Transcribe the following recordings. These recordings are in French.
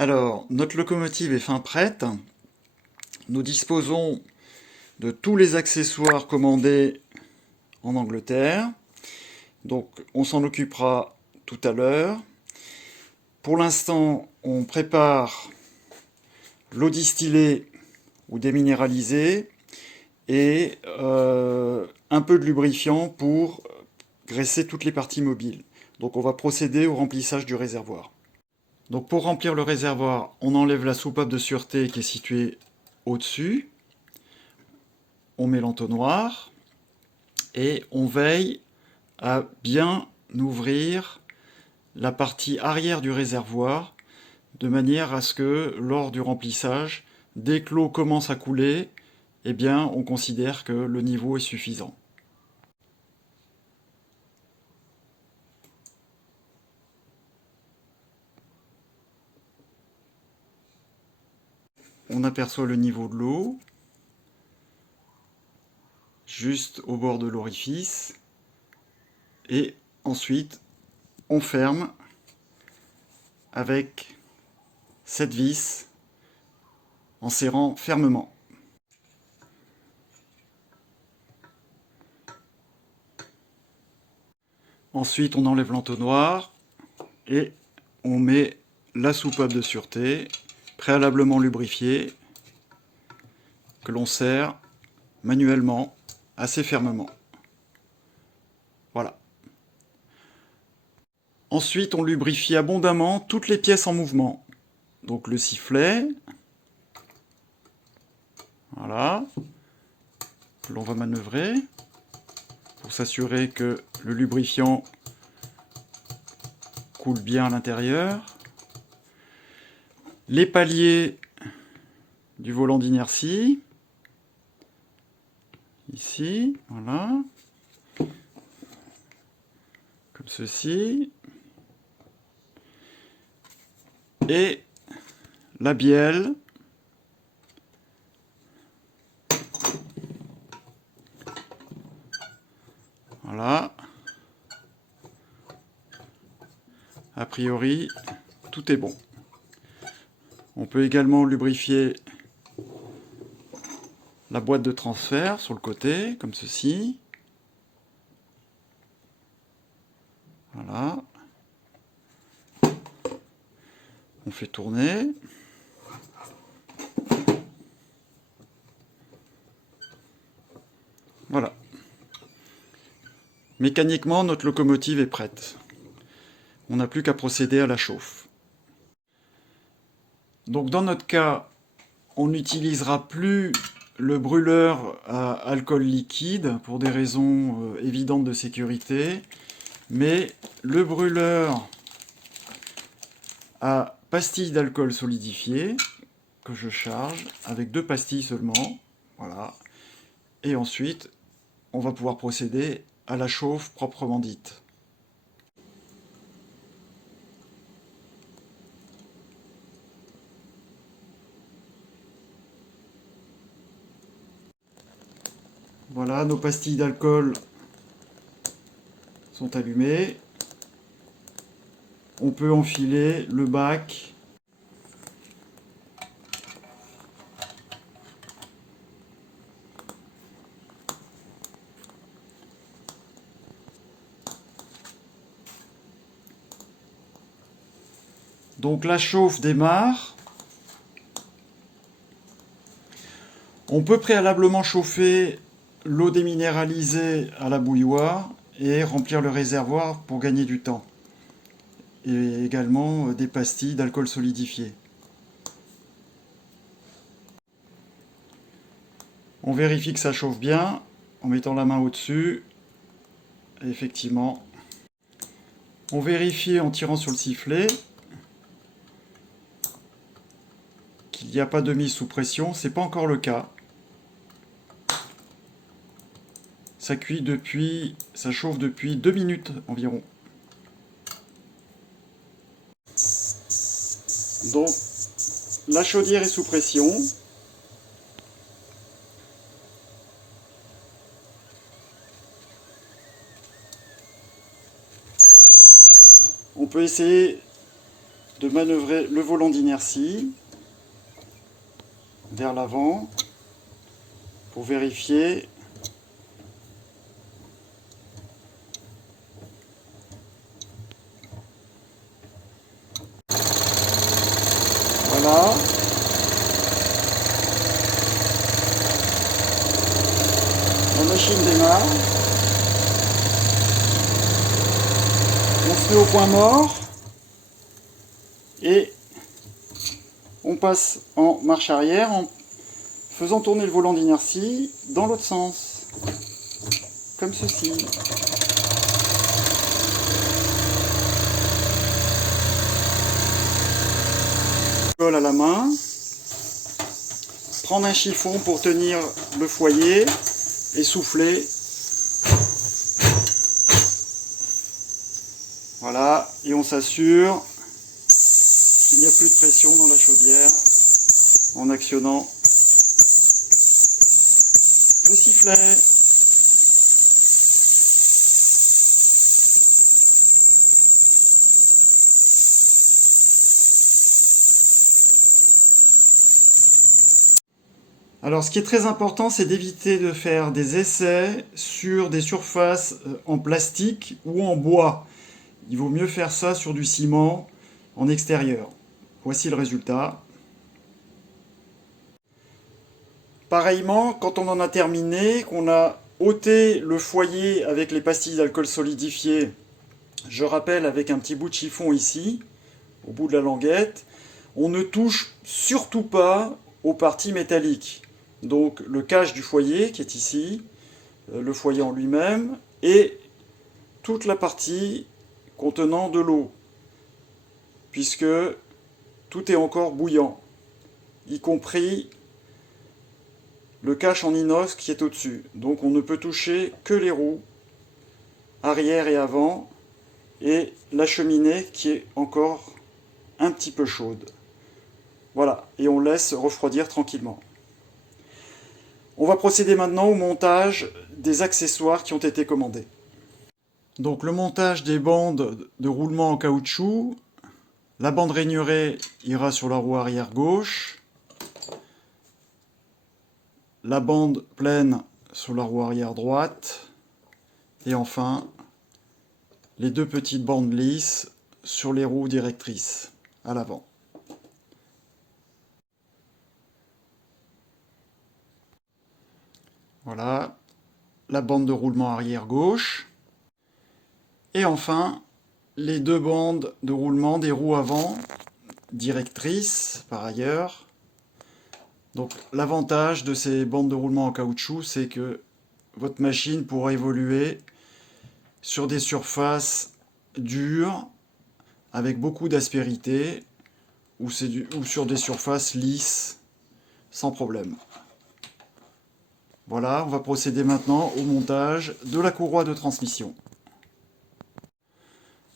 Alors, notre locomotive est fin prête. Nous disposons de tous les accessoires commandés en Angleterre. Donc, on s'en occupera tout à l'heure. Pour l'instant, on prépare l'eau distillée ou déminéralisée et un peu de lubrifiant pour graisser toutes les parties mobiles. Donc, on va procéder au remplissage du réservoir. Donc, pour remplir le réservoir, on enlève la soupape de sûreté qui est située au-dessus. On met l'entonnoir et on veille à bien ouvrir la partie arrière du réservoir de manière à ce que lors du remplissage, dès que l'eau commence à couler, eh bien, on considère que le niveau est suffisant. On aperçoit le niveau de l'eau juste au bord de l'orifice et ensuite on ferme avec cette vis en serrant fermement. Ensuite, on enlève l'entonnoir et on met la soupape de sûreté préalablement lubrifiée que l'on serre manuellement assez fermement. Voilà. Ensuite, on lubrifie abondamment toutes les pièces en mouvement. Donc le sifflet, voilà, que l'on va manœuvrer pour s'assurer que le lubrifiant coule bien à l'intérieur. Les paliers du volant d'inertie, ici, voilà, comme ceci. Et la bielle, voilà. A priori, tout est bon. On peut également lubrifier la boîte de transfert sur le côté, comme ceci. Voilà. On fait tourner. Voilà. Mécaniquement, notre locomotive est prête. On n'a plus qu'à procéder à la chauffe. Donc dans notre cas, on n'utilisera plus le brûleur à alcool liquide pour des raisons évidentes de sécurité, mais le brûleur à pastilles d'alcool solidifié que je charge avec 2 pastilles seulement. Voilà. Et ensuite, on va pouvoir procéder à la chauffe proprement dite. Voilà, nos pastilles d'alcool sont allumées. On peut enfiler le bac. Donc la chauffe démarre. On peut préalablement chauffer l'eau déminéralisée à la bouilloire et remplir le réservoir pour gagner du temps. Et également des pastilles d'alcool solidifié. On vérifie que ça chauffe bien en mettant la main au-dessus. Et effectivement, on vérifie en tirant sur le sifflet qu'il n'y a pas de mise sous pression. C'est pas encore le cas. Ça chauffe depuis 2 minutes environ. Donc, la chaudière est sous pression. On peut essayer de manœuvrer le volant d'inertie vers l'avant pour vérifier voilà. La machine démarre. On se met au point mort et on passe en marche arrière en faisant tourner le volant d'inertie dans l'autre sens, comme ceci. Colle à la main, prendre un chiffon pour tenir le foyer et souffler. Voilà, et on s'assure qu'il n'y a plus de pression dans la chaudière en actionnant le sifflet. Alors ce qui est très important, c'est d'éviter de faire des essais sur des surfaces en plastique ou en bois. Il vaut mieux faire ça sur du ciment en extérieur. Voici le résultat. Pareillement, quand on en a terminé, qu'on a ôté le foyer avec les pastilles d'alcool solidifié, je rappelle avec un petit bout de chiffon ici, au bout de la languette, on ne touche surtout pas aux parties métalliques. Donc le cache du foyer qui est ici, le foyer en lui-même, et toute la partie contenant de l'eau, puisque tout est encore bouillant, y compris le cache en inox qui est au-dessus. Donc on ne peut toucher que les roues, arrière et avant, et la cheminée qui est encore un petit peu chaude. Voilà, et on laisse refroidir tranquillement. On va procéder maintenant au montage des accessoires qui ont été commandés. Donc le montage des bandes de roulement en caoutchouc. La bande rainurée ira sur la roue arrière gauche. La bande pleine sur la roue arrière droite. Et enfin, les deux petites bandes lisses sur les roues directrices à l'avant. Voilà, la bande de roulement arrière gauche. Et enfin, les deux bandes de roulement des roues avant, directrices par ailleurs. Donc l'avantage de ces bandes de roulement en caoutchouc, c'est que votre machine pourra évoluer sur des surfaces dures, avec beaucoup d'aspérité, ou sur des surfaces lisses, sans problème. Voilà, on va procéder maintenant au montage de la courroie de transmission.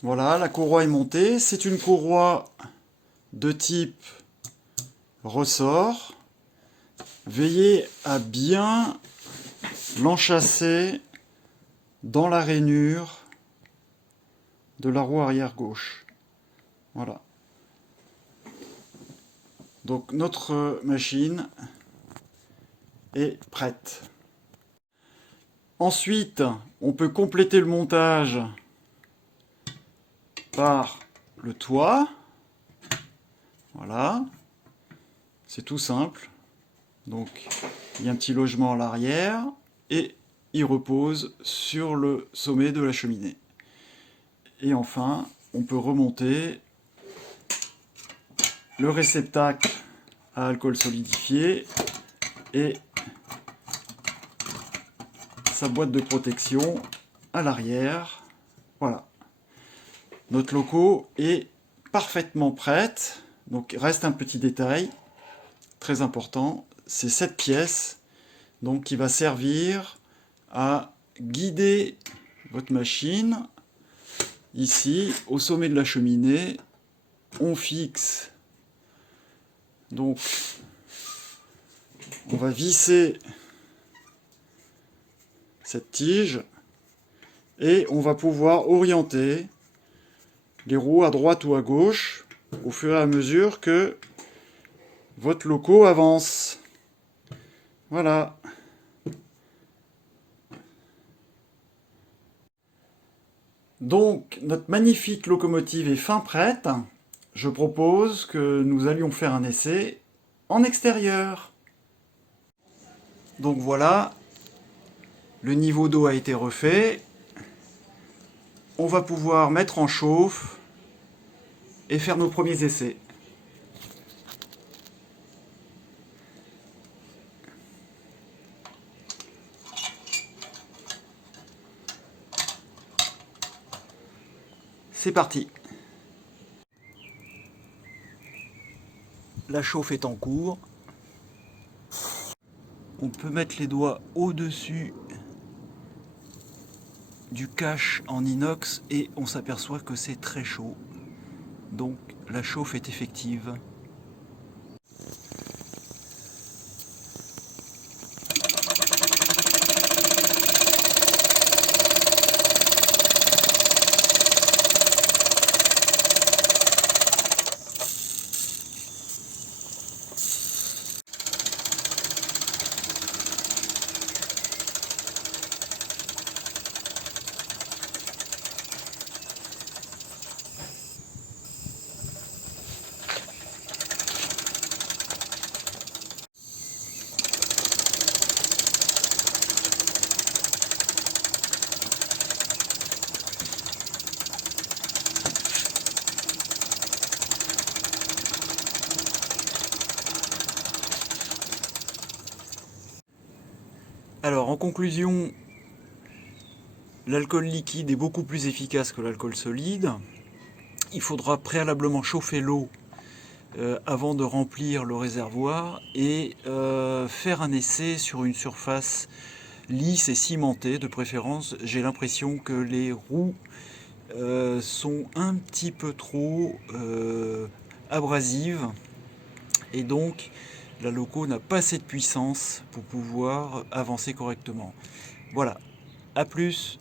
Voilà, la courroie est montée. C'est une courroie de type ressort. Veillez à bien l'enchasser dans la rainure de la roue arrière gauche. Voilà. Donc notre machine est prête. Ensuite, on peut compléter le montage par le toit. Voilà. C'est tout simple. Donc, il y a un petit logement à l'arrière et il repose sur le sommet de la cheminée. Et enfin, on peut remonter le réceptacle à alcool solidifié et sa boîte de protection à l'arrière. Voilà. Notre loco est parfaitement prête. Donc, reste un petit détail très important. C'est cette pièce donc, qui va servir à guider votre machine. Ici, au sommet de la cheminée, on fixe. Donc, on va visser cette tige et on va pouvoir orienter les roues à droite ou à gauche au fur et à mesure que votre loco avance. Voilà. Donc, notre magnifique locomotive est fin prête. Je propose que nous allions faire un essai en extérieur. Donc voilà, le niveau d'eau a été refait. On va pouvoir mettre en chauffe et faire nos premiers essais. C'est parti. La chauffe est en cours. On peut mettre les doigts au-dessus du cache en inox et on s'aperçoit que c'est très chaud. Donc la chauffe est effective. Alors en conclusion, l'alcool liquide est beaucoup plus efficace que l'alcool solide. Il faudra préalablement chauffer l'eau avant de remplir le réservoir et faire un essai sur une surface lisse et cimentée de préférence. J'ai l'impression que les roues sont un petit peu trop abrasives et donc la loco n'a pas assez de puissance pour pouvoir avancer correctement. Voilà, à plus.